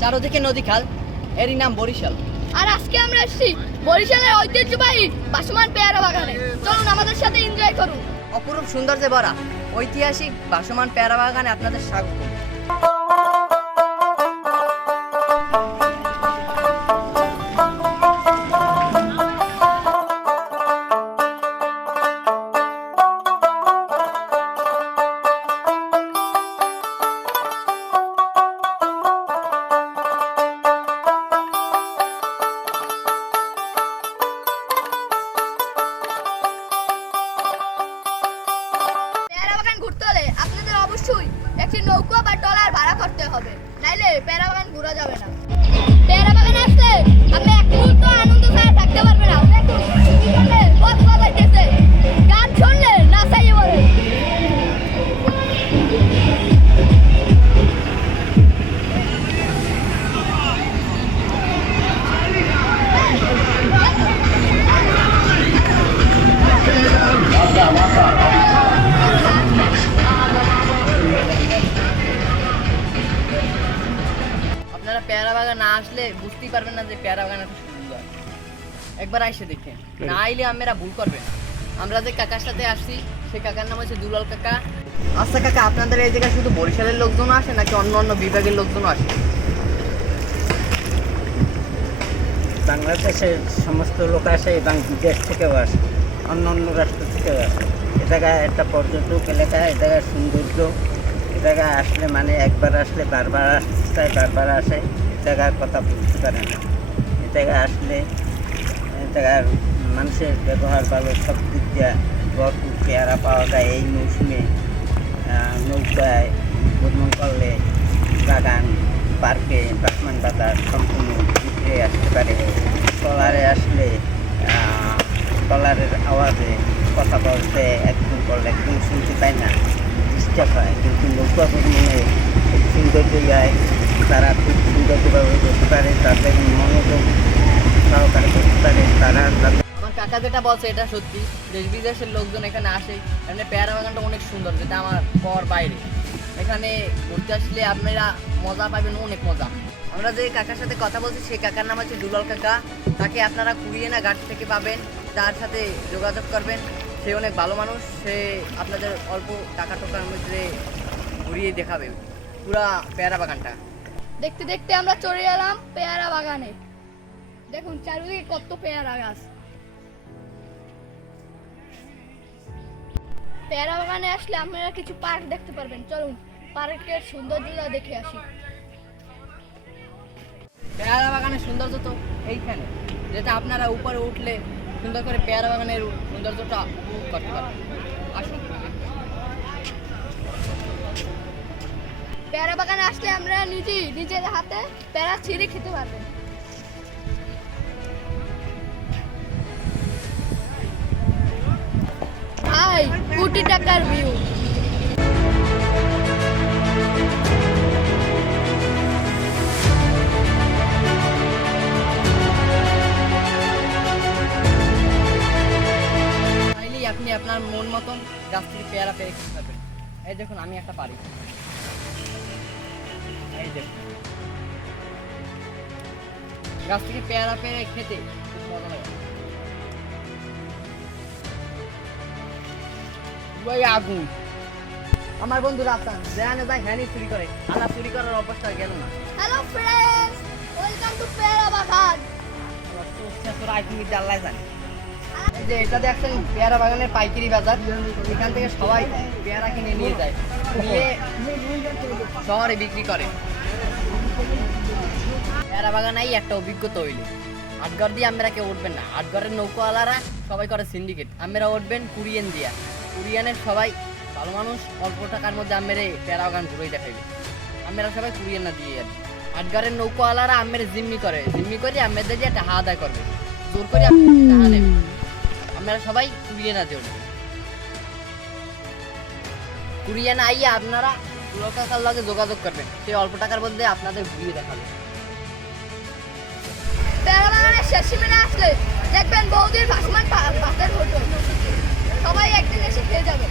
চারোদিকে নদী খাল এরই নাম বরিশাল। আর আজকে আমরা এসেছি বরিশালের ঐতিহ্যবাহী বাসমান পেয়ারা বাগানে। চলুন আমাদের সাথে এনজয় করুন। অপরূপ সৌন্দর্যে ভরা ঐতিহাসিক বাসমান পেয়ারা বাগানে আপনাদের স্বাগত। একটি নৌকা বা ট্রলার ভাড়া করতে হবে। নাইলে প্যারা বাগান ঘোরা যাবে না। প্যারা বাগান আসলে আপনি এক মুহূর্ত আনন্দ ছাড়া থাকতে পারবে না। দেখুন গান শুনলে আপনারা পেয়ারা বাগান না আসলে বুঝতেই পারবেন না যে পেয়ারা বাগান এত সুন্দর। একবার আইসে দেখে। না আইলে আমরা ভুল করবেন। আমরা যে কাকার সাথে আসছি সেই কাকার নাম হচ্ছে দুলাল কাকা। আচ্ছা কাকা আপনাদের এই জায়গায় শুধু বরিশালের লোকজন আসে নাকি অন্য অন্য বিভাগের লোকজন আসে? বাংলাদেশের সমস্ত লোক আসে এবং বিদেশ থেকেও আসে অন্য অন্য রাষ্ট্র থেকেও আসে। এ জায়গায় একটা পর্যটক এলাকা এ জায়গার সৌন্দর্য জায়গায় আসলে মানে একবার আসলে বারবার আসতে, বারবার আসে জায়গার কথা বুঝতে পারে না। এ জায়গায় আসলে জায়গার মানুষের ব্যবহার ভালো, সব দিক দিয়ে ভরপুর পেয়ারা পাওয়া যায় এই মৌসুমে। নৌকায় ভ্রমণ করলে বাগান, পার্কে, বাসমান বাজার সম্পূর্ণ ঘুরে আসতে পারে। ট্রলারে আসলে ট্রলারের আওয়াজে কথা বলতে একদম করলে একদম শুনতে পায় না। ডিস্টার্ব হয়, কিন্তু নৌকা ভ্রমণে খুব যায় তারা খুব সৌন্দর্যভাবে করতে পারে, তাদের মনোযোগ সহকারে করতে পারে, তারা তাদের আমার কাকা যেটা বলছে, এটা সত্যি। দেশ বিদেশের লোকজন এখানে আসে, এখানে পেয়ারা বাগানটা অনেক সুন্দর, যেটা আমার পর বাইরে। এখানে ঘুরতে আসলে আপনারা মজা পাবেন, অনেক মজা। আমরা যে কাকার সাথে কথা বলছি সেই কাকার নাম হচ্ছে দুলাল কাকা। তাকে আপনারা কুড়িয়ে না, ঘাট থেকে পাবেন, তার সাথে যোগাযোগ করবেন। সে অনেক ভালো মানুষ সে আপনাদের অল্প টাকা টোকার মধ্যে ঘুরিয়ে দেখাবে। পুরা পেয়ারা বাগানটা। দেখতে দেখতে আমরা চলে এলাম পেয়ারা বাগানে। দেখুন চারিদিকে কত পেয়ারা গাছ। পেয়ারা বাগানে আসলে আপনারা কিছু পার্ক দেখতে পারবেন। চলুন পার্কের সৌন্দর্যটা দেখে আসি। পেয়ারা বাগানের সৌন্দর্য তো এইখানে। যেটা আপনারা উপরে উঠলে সুন্দর করে পেয়ারা বাগানের সৌন্দর্যটা উপভোগ করতে পারে। আসুন। পেয়ারা বাগানে আসলে আমরা নিজেই, নিজের হাতে পেয়ারা ছিঁড়ে খেতে পারবেন কোটি টাকার ভিউ মতন গাছ থেকে পেয়ারা পেরে খেতে পারবেন এই দেখুন আমি একটা পারি। এই দেখুন। গাছ থেকে পেয়ারা পেরে খেতে খুব মজা লাগে। ওই আগুন। আমার বন্ধু রাস্তান যেখানে যায় হ্যানি চুরি করে। আল্লাহ চুরি করার অবস্থা গেল না। হ্যালো ফ্রেন্ডস ওয়েলকাম টু পেয়ারা বাগান জানলাই জানে। এই যে এটা দেখছেন পেয়ারা বাগানের পাইকারি বাজার। এখান থেকে সবাই পেয়ারা কিনে নিয়ে যায়। নিয়ে শহরে বিক্রি করে। পেয়ারা বাগানাই একটা অভিজ্ঞতা হইলে আটগড় দিয়ে আমরা কেউ উঠবেন না। আটগড়ের নৌকাওয়ালারা সবাই করে সিন্ডিকেট আমরা উঠবেন কুরিয়ান দিয়া। কুরিয়ানের সবাই ভালো মানুষ, অল্প টাকার মধ্যে আমের পেয়ারা বাগান ঘুরেই দেখাইবে। আমরা সবাই কুরিয়ান না দিয়ে যাবে আটগড়ের নৌকাওয়ালারা আমের জিম্মি করে। জিম্মি করে আমাদের দিয়ে টাকা আদায় করবে। জোর করে আপনি টাকা নেবে আমরা সবাই দিয়ে উঠবে কুরিয়ানা আইয়া আপনারা লোকাল লগে যোগাযোগ করবেন। সে অল্প টাকার মধ্যে আপনাদের ঘুরিয়ে দেখাবে। পেয়ারা বাগানের শেষ আসলে দেখবেন বৌদির ভাসমান সবাই একদিন এসে খেয়ে যাবে।